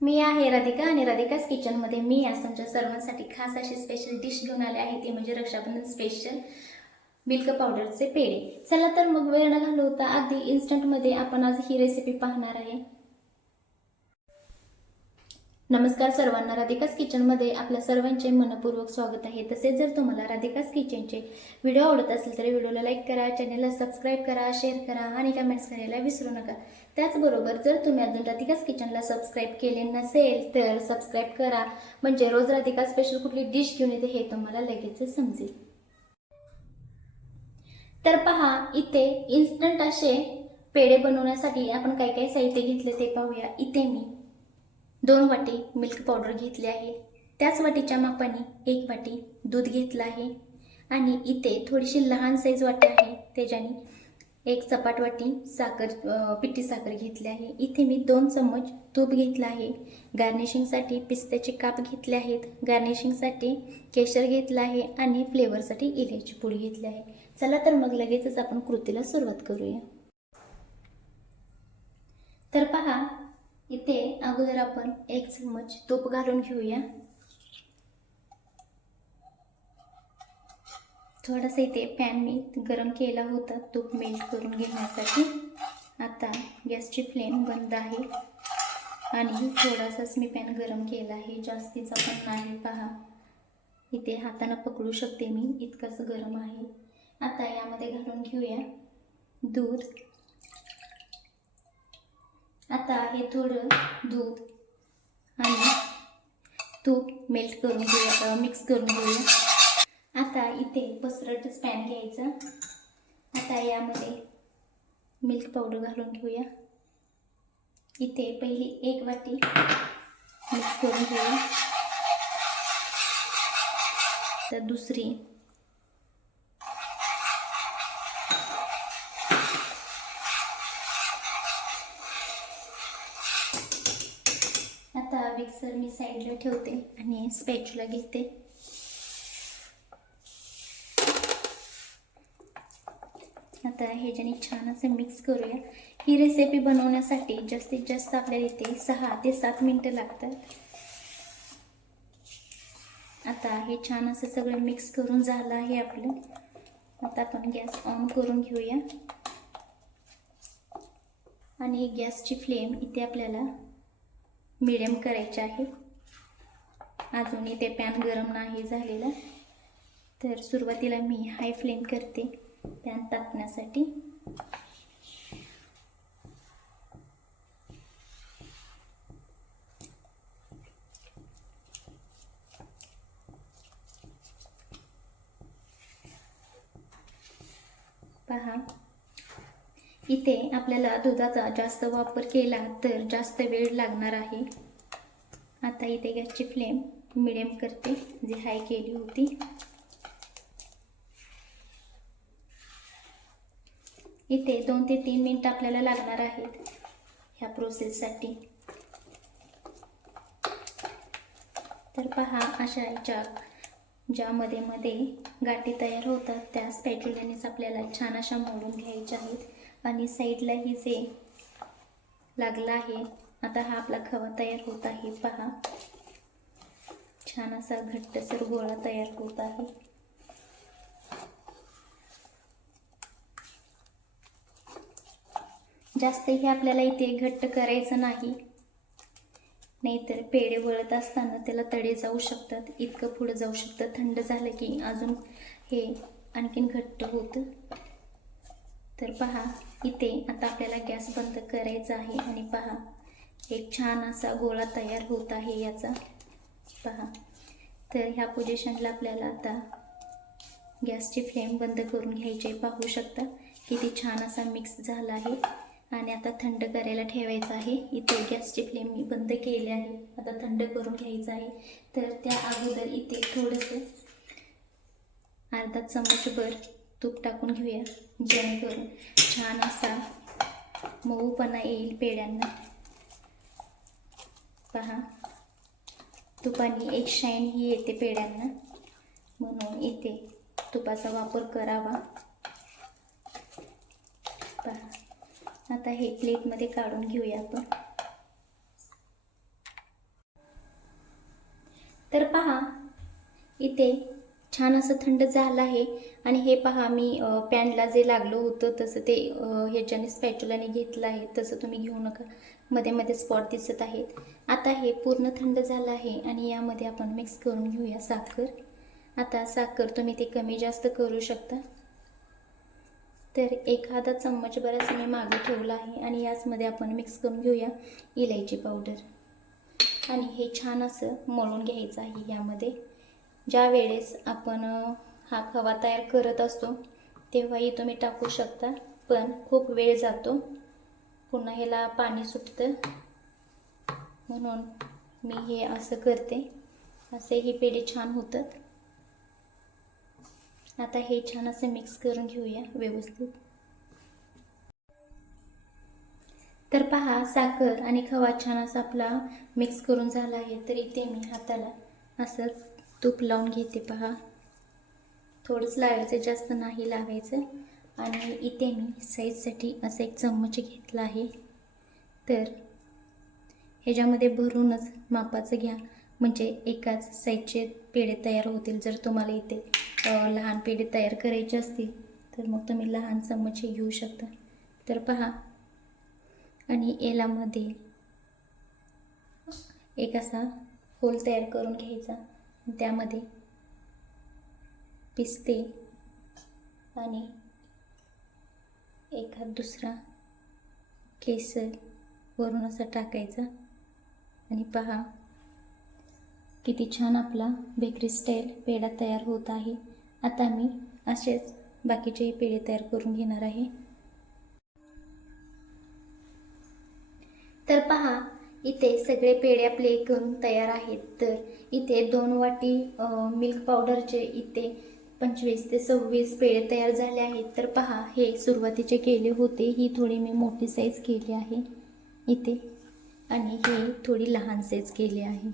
मी आहे राधिका आणि राधिकाच किचनमध्ये मी आज तुमच्या सर्वांसाठी खास अशी स्पेशल डिश घेऊन आले आहे. ती म्हणजे रक्षाबंधन स्पेशल मिल्क पावडरचे पेढे. चला तर मग वेळ न घालवता अगदी इन्स्टंटमध्ये आपण आज ही रेसिपी पाहणार आहे. नमस्कार सर्वांना. राधिकाच किचनमध्ये आपल्या सर्वांचे मनपूर्वक स्वागत आहे. तसेच जर तुम्हाला राधिकास किचनचे व्हिडिओ आवडत असेल तर व्हिडिओला लाईक करा चॅनलला सबस्क्राईब करा शेअर करा आणि कमेंट्स करायला विसरू नका. त्याचबरोबर जर तुम्ही अजून राधिकाच किचनला सबस्क्राईब केले नसेल तर सबस्क्राईब करा. म्हणजे रोज राधिका स्पेशल कुठली डिश घेऊन येते हे तुम्हाला लगेच समजेल. तर पहा इथे इन्स्टंट असे पेढे बनवण्यासाठी आपण काय काय साहित्य घेतले ते पाहूया. इथे मी दोन वाटी मिल्क पावडर घेतली आहे. त्याच वाटीच्या मापाने एक वाटी दूध घेतलं आहे. आणि इथे थोडीशी लहान साईज वाटी आहे त्याच्याने एक चपाट वाटी साखर पिठी साखर घेतली आहे. इथे मी दोन चम्मच तूप घेतलं आहे. गार्निशिंगसाठी पिस्त्याचे काप घेतले आहेत. गार्निशिंगसाठी केशर घेतलं आहे आणि फ्लेवरसाठी इलायची पूड घेतली आहे. चला तर मग लगेचच आपण कृतीला सुरुवात करूया. तर पहा इथे अगोदर आपण एक चम्मच तूप घालून घेऊया. थोडासा इथे पॅन मी गरम केला होता तूप मेल्ट करून घेण्यासाठी. आता गॅसची फ्लेम बंद आहे. आणि थोडासाच मी पॅन गरम केला आहे. जास्तीचा पण नाही पहा. इथे हातानं पकडू शकते मी इतकंच गरम आहे. आता यामध्ये घालून घेऊया दूध. आता हे थोडं दूध. आणि तूप मेल्ट करून घेऊया मिक्स करून घेऊया. आता इथे पसरटच पॅन घ्यायचा. आता यामध्ये मिल्क पावडर घालून घेऊया. इथे पहिली एक वाटी मिक्स करून घेऊया. तर दुसरी आता मिक्सर मी साईडला ठेवते आणि स्पॅचला घेते. आता ह्याच्याने छान असं मिक्स करूया. ही रेसिपी बनवण्यासाठी जास्तीत जास्त आपल्याला इथे सहा ते सात मिनटं लागतात. आता हे छान असं सगळं मिक्स करून झालं आहे आपलं. आता आपण गॅस ऑन करून घेऊया. आणि गॅसची फ्लेम इथे आपल्याला मिडियम करायची आहे. अजून इथे पॅन गरम नाही झालेला. तर सुरुवातीला मी हाय फ्लेम करते. पॅन तापण्यासाठी पहा. इथे आपल्याला दुधाचा जास्त वापर केला तर जास्त वेळ लागणार आहे. आता इथे गॅसची फ्लेम मिडियम करते जी हाय केली होती. इथे दोन ते तीन मिनिट आपल्याला लागणार आहेत ह्या प्रोसेससाठी तर पहा अशा ज्या ज्यामध्ये मध्ये गाठी तयार होतात त्या स्पॅच्युल्यानेच आपल्याला छान अशा मोडून घ्यायच्या आहेत. आणि साईडलाही जे लागला आहे आता हा आपला खवा तयार होत आहे. पहा छान असा घट्टसर गोळा तयार होत आहे. जास्तही आपल्याला इथे घट्ट करायचं नाही. नाहीतर पेढे वळत असताना त्याला तडे जाऊ शकतात. इतकं पुढं जाऊ शकतं. थंड झालं की अजून हे आणखीन घट्ट होतं. तर पहा इथे आता आपल्याला गॅस बंद करायचा आहे आणि पहा एक छान असा गोळा तयार होत आहे याचा. पहा तर ह्या पोझिशनला आपल्याला आता गॅसची फ्लेम बंद करून घ्यायचे पाहू शकता किती छान असा मिक्स झाला आहे. आणि आता थंड करायला ठेवायचं आहे. इथे गॅसची फ्लेम मी बंद केली आहे. आता थंड करून घ्यायचं आहे. तर त्या अगोदर इथे थोडंसं अर्धा चमचभर तूप टाकून घेऊया. जेणेकरून छान असा मऊपणा येईल पेड्यांना पहा. तुपाने एक शाईन ही येते पेड्यांना म्हणून इथे तुपाचा वापर करावा पहा आता हे प्लेटमध्ये काढून घेऊया आपण. तर पहा इथे छान असं थंड झालं आहे आणि हे पहा मी पॅनला जे लागलं होतं तसं ते ह्याच्याने स्पॅच्युलाने घेतलं आहे. तसं तुम्ही घेऊ नका. मध्ये मध्ये स्पॉट दिसत आहेत. आता हे पूर्ण थंड झालं आहे आणि यामध्ये आपण मिक्स करून घेऊया साखर. आता साखर तुम्ही ते कमी जास्त करू शकता. तर एखादा चम्मच बराच मी मागे ठेवला आहे आणि याचमध्ये आपण मिक्स करून घेऊया इलायची पावडर आणि हे छान असं मळून घ्यायचं आहे यामध्ये. ज्या वेळेस आपण हा खवा तयार करत असतो तेव्हाही तुम्ही टाकू शकता पण खूप वेळ जातो. पुन्हा ह्याला पाणी सुटतं. म्हणून मी हे असं करते. असे ही पेढे छान होतात. आता हे छान असं मिक्स करून घेऊया व्यवस्थित. तर पहा साखर आणि खवा छान असा आपला मिक्स करून झाला आहे. तर इथे मी हाताला असं तूप लावून घेते पहा. थोडंच लावायचं जास्त नाही लावायचं. आणि इथे मी साईजसाठी असं एक चम्मच घेतला आहे. तर ह्याच्यामध्ये भरूनच मापाचं घ्या. म्हणजे एकाच साईजचे पेढे तयार होतील जर तुम्हाला इथे लहान पेढे तयार करायचे असतील तर मग तुम्ही लहान चमचे घेऊ शकता. तर पहा. आणि एलामध्ये एक असा होल तयार करून घ्यायचा. त्यामध्ये पिस्ते आणि एखाद दुसरा केसर वरून असा टाकायचा. आणि पहा. किती छान आपला बेकरी स्टाईल पेढा तयार होत आहे. आता मी असेच बाकीचेही पेढे तयार करून घेणार आहे. तर पहा इथे सगळे पेढे आपले करून तयार आहेत. तर इथे दोन वाटी मिल्क पावडरचे इथे पंचवीस ते सव्वीस पेढे तयार झाले आहेत. तर पहा हे सुरुवातीचे केले होते ही थोडी मी मोठी साईज केली आहे इथे. आणि ही थोडी लहान साईज केली आहे.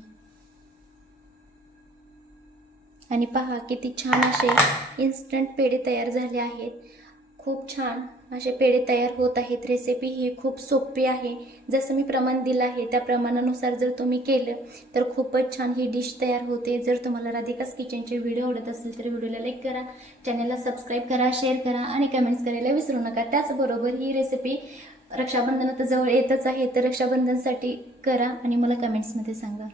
आणि पहा किती छान असे इन्स्टंट पेढे तयार झाले आहेत. खूप छान असे पेढे तयार होत आहेत. रेसिपी ही खूप सोपी आहे. जसं मी प्रमाण दिलं आहे त्या प्रमाणानुसार जर तुम्ही केलं तर खूपच छान ही डिश तयार होते. जर तुम्हाला राधिकास किचनचे व्हिडिओ आवडत असेल तर व्हिडिओला लाईक करा चॅनलला सबस्क्राईब करा शेअर करा आणि कमेंट्स करायला विसरू नका. त्याचबरोबर ही रेसिपी रक्षाबंधन आता जवळ येतच आहे. तर रक्षाबंधनसाठी करा आणि मला कमेंट्समध्ये सांगा.